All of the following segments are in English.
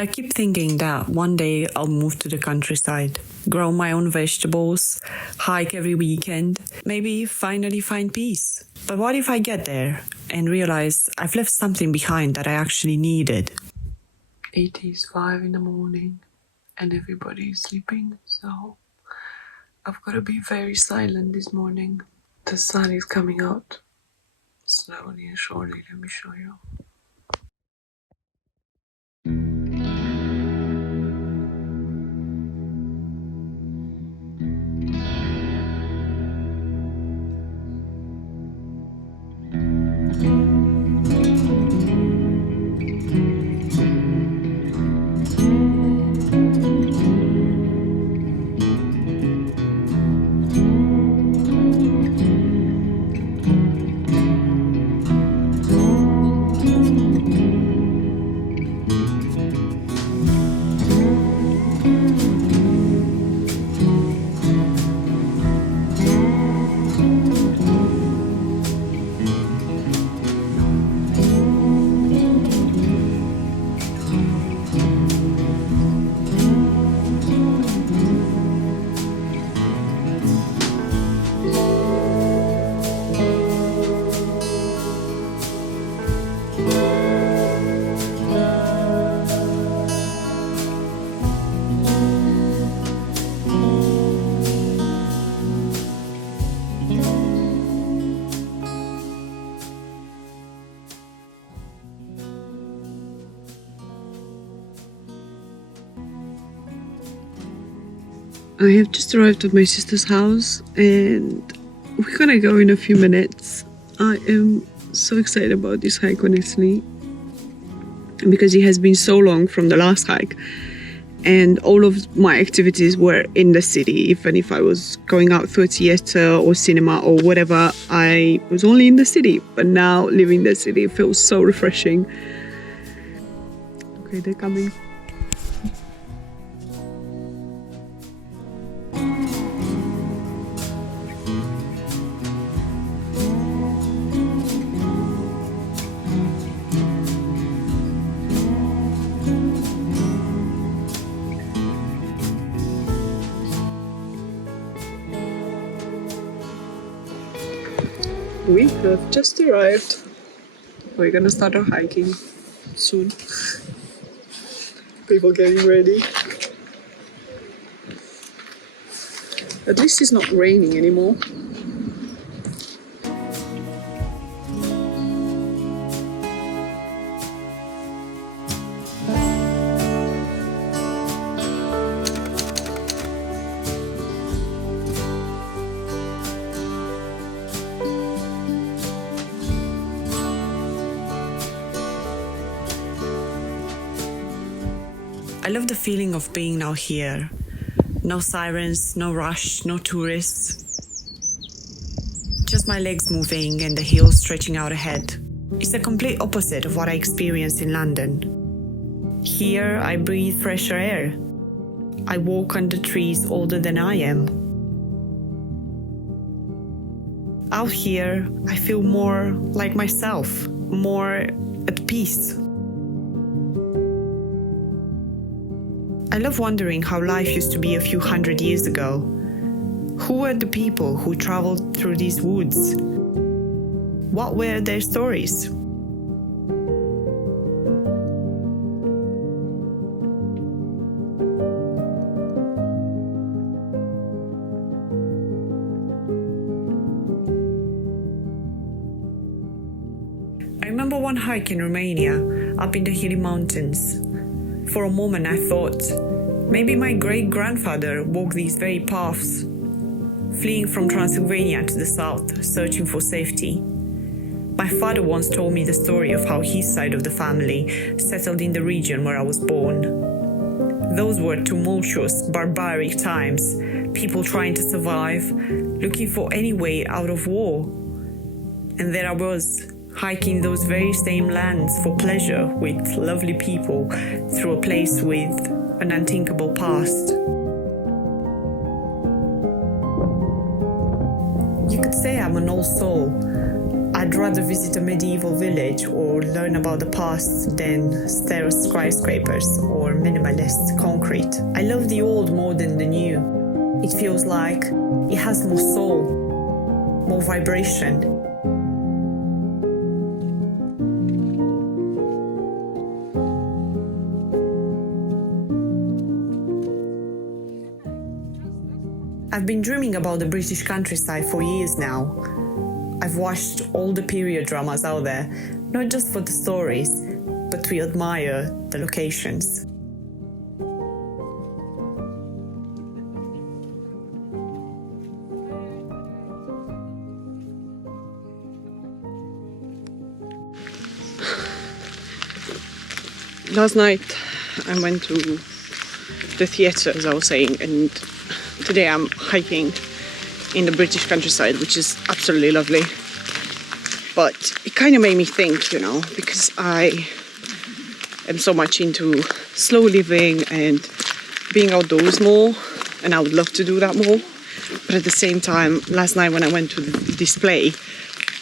I keep thinking that one day I'll move to the countryside, grow my own vegetables, hike every weekend, maybe finally find peace. But what if I get there and realize I've left something behind that I actually needed? It is 5 in the morning and everybody is sleeping, so I've got to be very silent this morning. The sun is coming out slowly and surely. Let me show you. I have just arrived at my sister's house and we're gonna go in a few minutes. I am so excited about this hike, honestly, because it has been so long from the last hike and all of my activities were in the city. Even if I was going out to a theatre or cinema or whatever, I was only in the city. But now living in the city feels so refreshing. Okay, they're coming. We have just arrived. We're gonna start our hiking soon. People getting ready. At least it's not raining anymore. I love the feeling of being out here. No sirens, no rush, no tourists. Just my legs moving and the hills stretching out ahead. It's the complete opposite of what I experienced in London. Here, I breathe fresher air. I walk under trees older than I am. Out here, I feel more like myself, more at peace. I love wondering how life used to be a few hundred years ago. Who were the people who traveled through these woods? What were their stories? I remember one hike in Romania, up in the hilly mountains. For a moment I thought, maybe my great-grandfather walked these very paths, fleeing from Transylvania to the south, searching for safety. My father once told me the story of how his side of the family settled in the region where I was born. Those were tumultuous, barbaric times, people trying to survive, looking for any way out of war. And there I was, hiking those very same lands for pleasure with lovely people through a place with an unthinkable past. You could say I'm an old soul. I'd rather visit a medieval village or learn about the past than stare at skyscrapers or minimalist concrete. I love the old more than the new. It feels like it has more soul, more vibration. I've been dreaming about the British countryside for years now. I've watched all the period dramas out there, not just for the stories, but to admire the locations. Last night I went to the theatre, as I was saying, and today I'm hiking in the British countryside, which is absolutely lovely. But it kind of made me think, because I am so much into slow living and being outdoors more, and I would love to do that more. But at the same time, last night when I went to the display,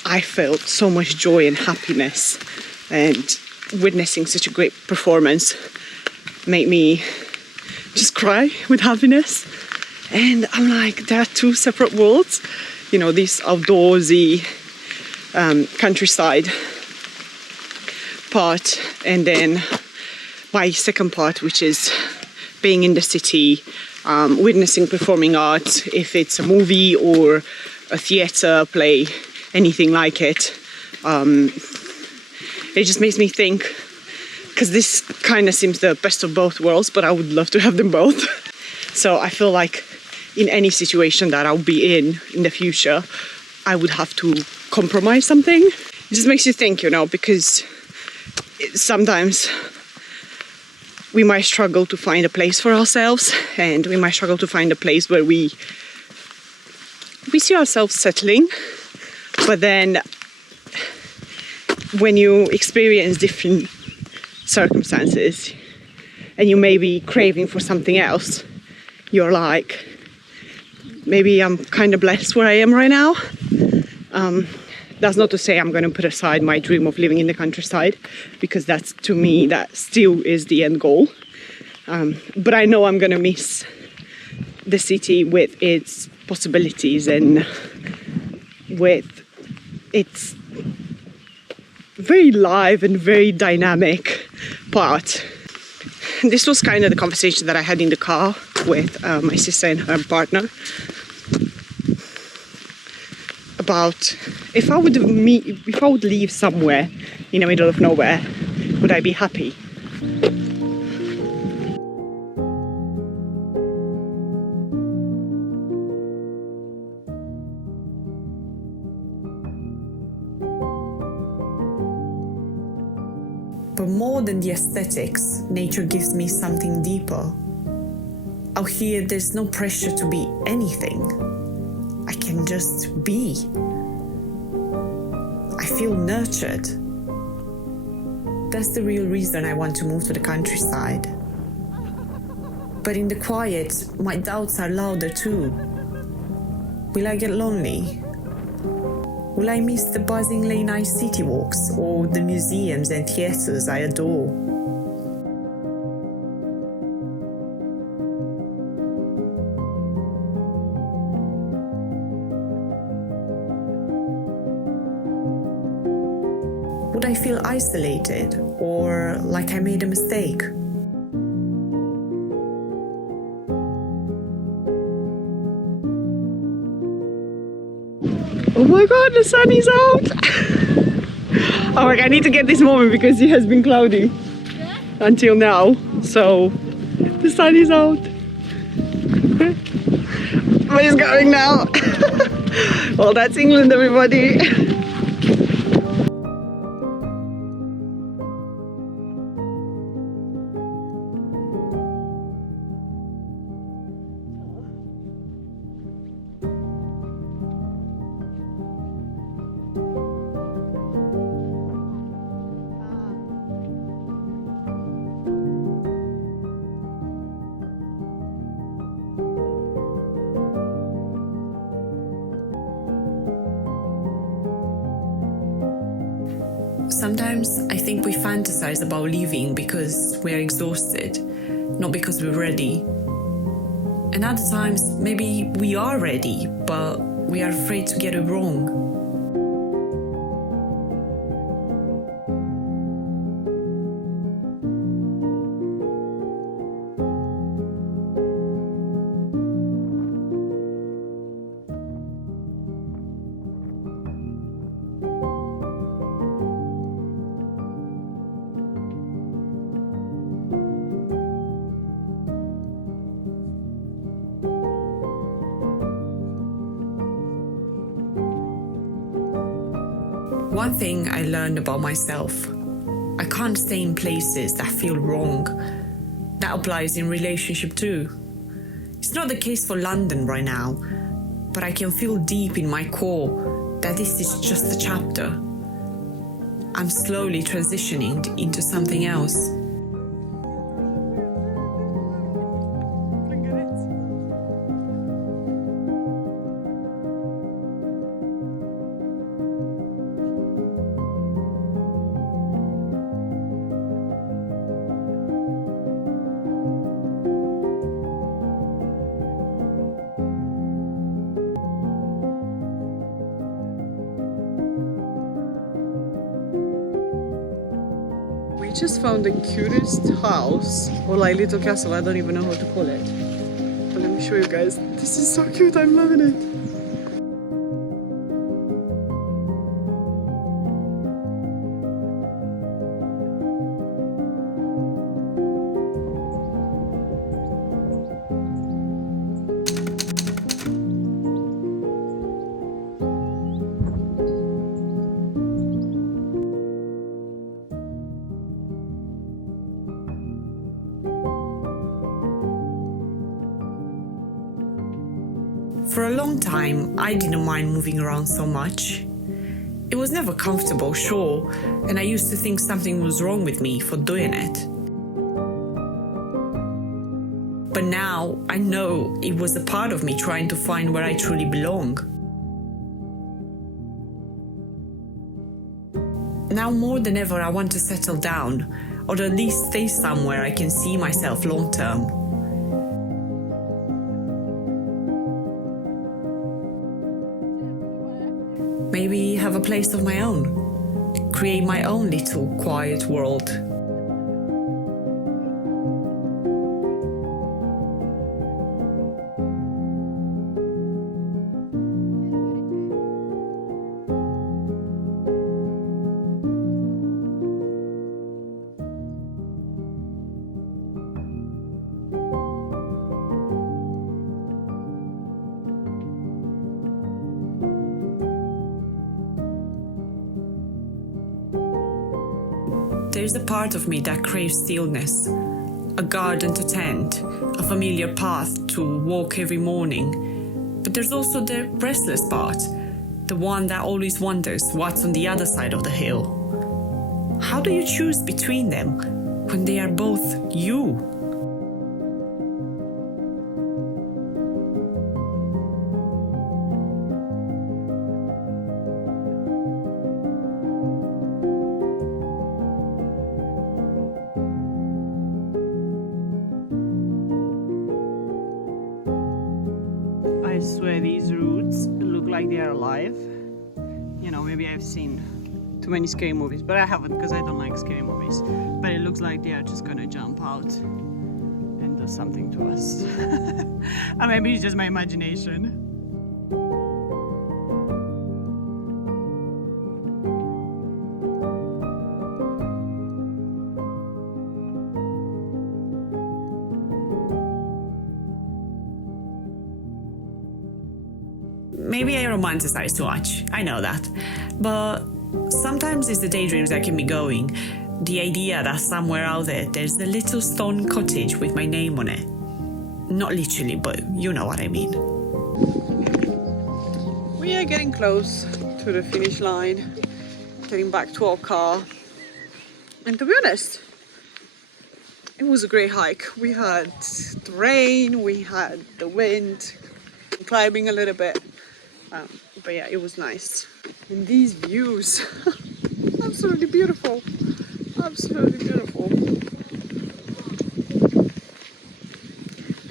I felt so much joy and happiness, and witnessing such a great performance made me just cry with happiness. And I'm like, there are two separate worlds, this outdoorsy countryside part, and then my second part, which is being in the city, witnessing performing art, if it's a movie or a theatre play, anything like it. It just makes me think, because this kind of seems the best of both worlds, but I would love to have them both. So I feel like in any situation that I'll be in the future, I would have to compromise something. It just makes you think, because sometimes we might struggle to find a place for ourselves, and we might struggle to find a place where we see ourselves settling. But then when you experience different circumstances and you may be craving for something else, you're like, maybe I'm kind of blessed where I am right now. That's not to say I'm going to put aside my dream of living in the countryside, because that's, to me, that still is the end goal. But I know I'm going to miss the city with its possibilities and with its very live and very dynamic part. This was kind of the conversation that I had in the car with my sister and her partner about if I would live somewhere in the middle of nowhere, would I be happy? But more than the aesthetics, nature gives me something deeper. Out here, there's no pressure to be anything. I can just be. I feel nurtured. That's the real reason I want to move to the countryside. But in the quiet, my doubts are louder too. Will I get lonely? Will I miss the buzzing late-night city walks or the museums and theatres I adore? Would I feel isolated or like I made a mistake? Oh my god, the sun is out! Oh my god, I need to get this moment because it has been cloudy until now. So the sun is out. Where is going now? Well, that's England, everybody. Sometimes I think we fantasize about leaving because we're exhausted, not because we're ready. And other times, maybe we are ready, but we are afraid to get it wrong. One thing I learned about myself: I can't stay in places that feel wrong. That applies in relationship too. It's not the case for London right now, but I can feel deep in my core that this is just a chapter. I'm slowly transitioning into something else. We just found the cutest house, or like little castle, I don't even know how to call it. But let me show you guys. This is so cute, I'm loving it. For a long time, I didn't mind moving around so much. It was never comfortable, sure, and I used to think something was wrong with me for doing it. But now I know it was a part of me trying to find where I truly belong. Now more than ever, I want to settle down, or at least stay somewhere I can see myself long term. Maybe have a place of my own. Create my own little quiet world. There's a part of me that craves stillness, a garden to tend, a familiar path to walk every morning. But there's also the restless part, the one that always wonders what's on the other side of the hill. How do you choose between them when they are both you? I swear these roots look like they are alive. You know, maybe I've seen too many scary movies, but I haven't because I don't like scary movies. But it looks like they are just gonna jump out and do something to us. Or maybe it's just my imagination. Maybe I romanticize too much, I know that. But sometimes it's the daydreams that keep me going. The idea that somewhere out there's a little stone cottage with my name on it. Not literally, but you know what I mean. We are getting close to the finish line, getting back to our car. And to be honest, it was a great hike. We had the rain, we had the wind, climbing a little bit. But yeah, it was nice. And these views, I'm absolutely beautiful. Absolutely beautiful.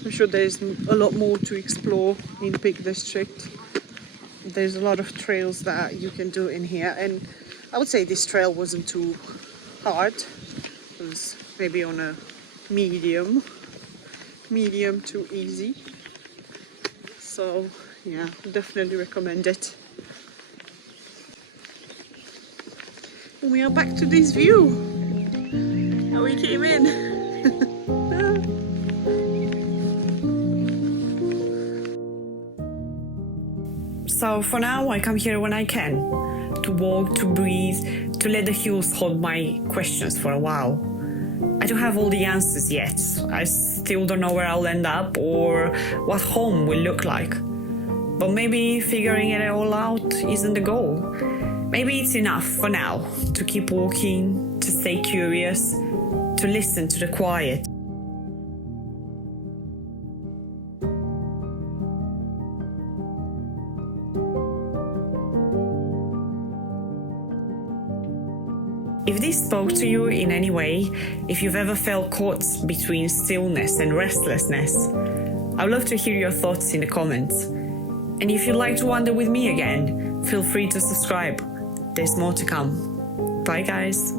I'm sure there's a lot more to explore in Peak District. There's a lot of trails that you can do in here, and I would say this trail wasn't too hard. It was maybe on a medium to easy. So yeah, definitely recommend it. And we are back to this view that we came in. So for now, I come here when I can, to walk, to breathe, to let the hills hold my questions for a while. I don't have all the answers yet. I still don't know where I'll end up or what home will look like. But maybe figuring it all out isn't the goal. Maybe it's enough for now to keep walking, to stay curious, to listen to the quiet. If this spoke to you in any way, if you've ever felt caught between stillness and restlessness, I'd love to hear your thoughts in the comments. And if you'd like to wander with me again, feel free to subscribe. There's more to come. Bye guys.